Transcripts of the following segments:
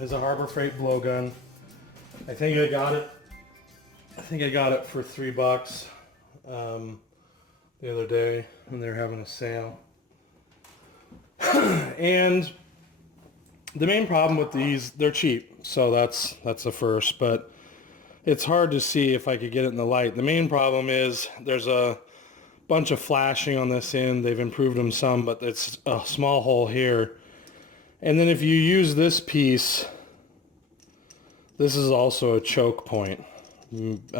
is a Harbor Freight blowgun. I think I got it. For $3 the other day when they were having a sale. And the main problem with these, they're cheap, so that's the first, but it's hard to see if I could get it in the light. The main problem is there's a bunch of flashing on this end. They've improved them some, but it's a small hole here. And then if you use this piece, this is also a choke point. It's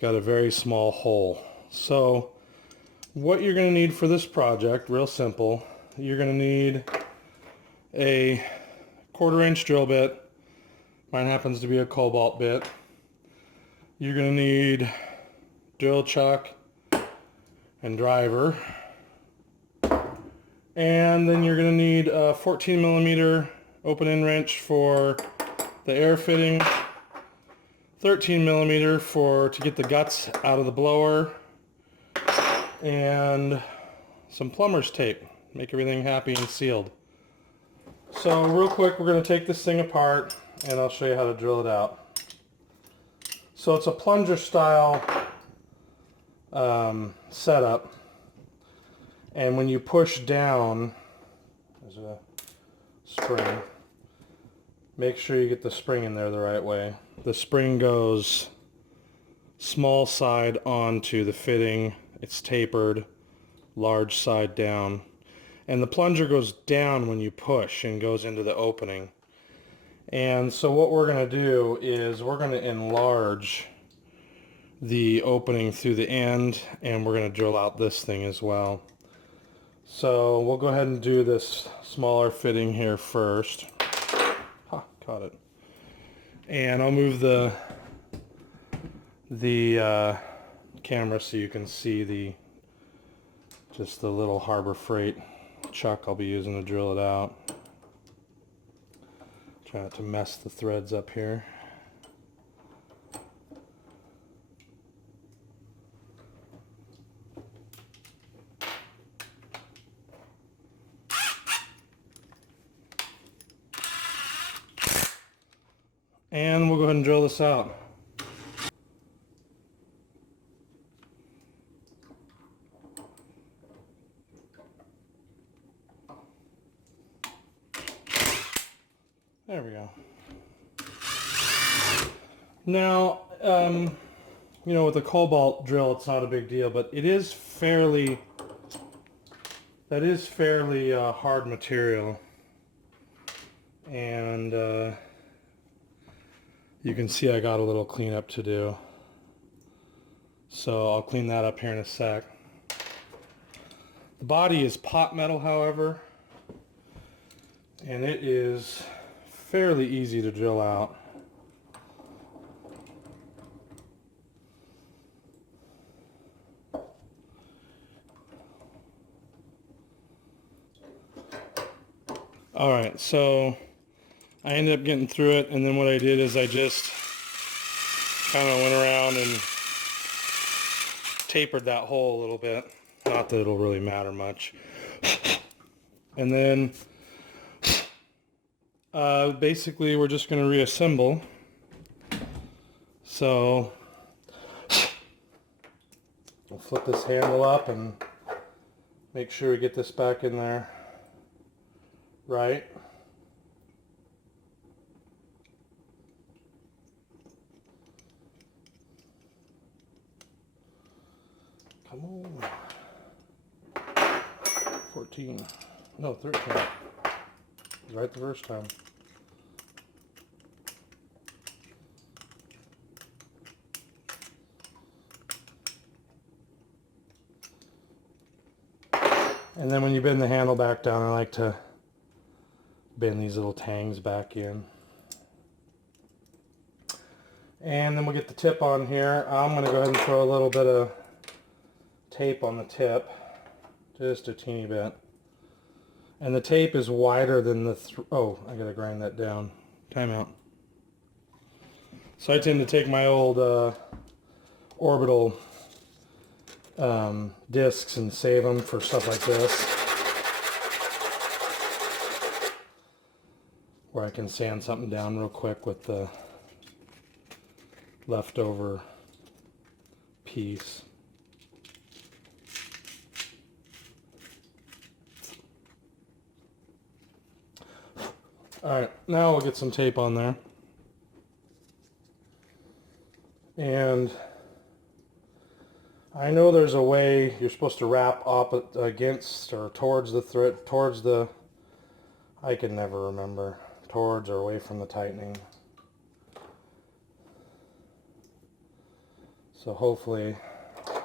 got a very small hole. So what you're going to need for this project, real simple, you're going to need a 1/4 inch drill bit. Mine happens to be a Cobalt bit. You're going to need drill chuck and driver. And then you're going to need a 14 millimeter open end wrench for the air fitting, 13 millimeter to get the guts out of the blower, and some plumber's tape. Make everything happy and sealed. So real quick, we're going to take this thing apart and I'll show you how to drill it out. So it's a plunger style setup, and when you push down, there's a spring. Make sure you get the spring in there the right way. The spring goes small side onto the fitting. It's tapered, large side down. And the plunger goes down when you push and goes into the opening. And so what we're going to do is we're going to enlarge the opening through the end, and we're going to drill out this thing as well. So we'll go ahead and do this smaller fitting here first. Ha, caught it. And I'll move the camera so you can see just the little Harbor Freight chuck I'll be using to drill it out. Try not to mess the threads up here. And we'll go ahead and drill this out. There we go. Now, you know, with a Cobalt drill, it's not a big deal, but it is fairly hard material. And you can see I got a little cleanup to do. So I'll clean that up here in a sec. The body is pot metal, however, and it is fairly easy to drill out. Alright, so I ended up getting through it, and then what I did is I just kind of went around and tapered that hole a little bit. Not that it'll really matter much. And then basically we're just going to reassemble. So we'll flip this handle up and make sure we get this back in there right. Come on. 14. No, 13. Right the first time. And then when you bend the handle back down, I like to bend these little tangs back in. And then we'll get the tip on here. I'm going to go ahead and throw a little bit of tape on the tip, just a teeny bit. And the tape is wider than the, oh, I gotta grind that down. Time out. So I tend to take my old orbital discs and save them for stuff like this. where I can sand something down real quick with the leftover piece. Alright, now we'll get some tape on there. And I know there's a way you're supposed to wrap up against or towards the thread, towards the, I can never remember, towards or away from the tightening. So hopefully I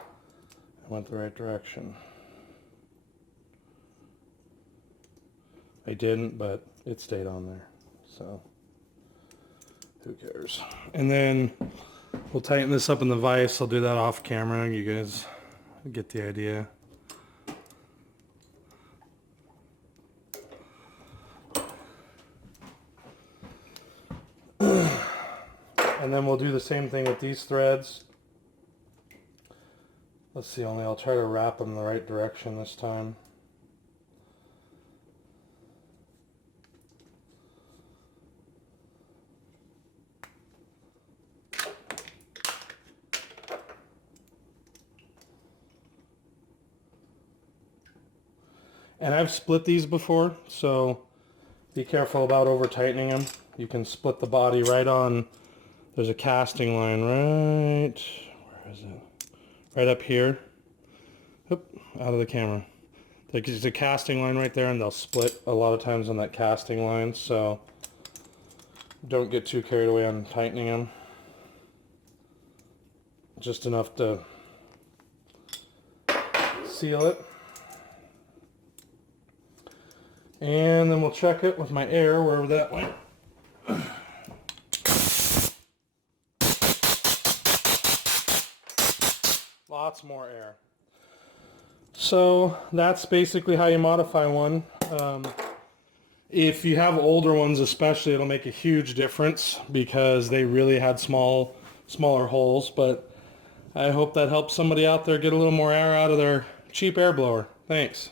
went the right direction. I didn't, but it stayed on there, so who cares. And then we'll tighten this up in the vise. I'll do that off camera. You guys get the idea. And then we'll do the same thing with these threads. Let's see, only I'll try to wrap them the right direction this time. And I've split these before, so be careful about over tightening them. You can split the body right on, there's a casting line right, where is it? Right up here. Oop, out of the camera. There's a casting line right there, and they'll split a lot of times on that casting line, so don't get too carried away on tightening them. Just enough to seal it. And then we'll check it with my air, wherever that went. Lots more air. So that's basically how you modify one. If you have older ones especially, it'll make a huge difference because they really had smaller holes. But I hope that helps somebody out there get a little more air out of their cheap air blower. Thanks.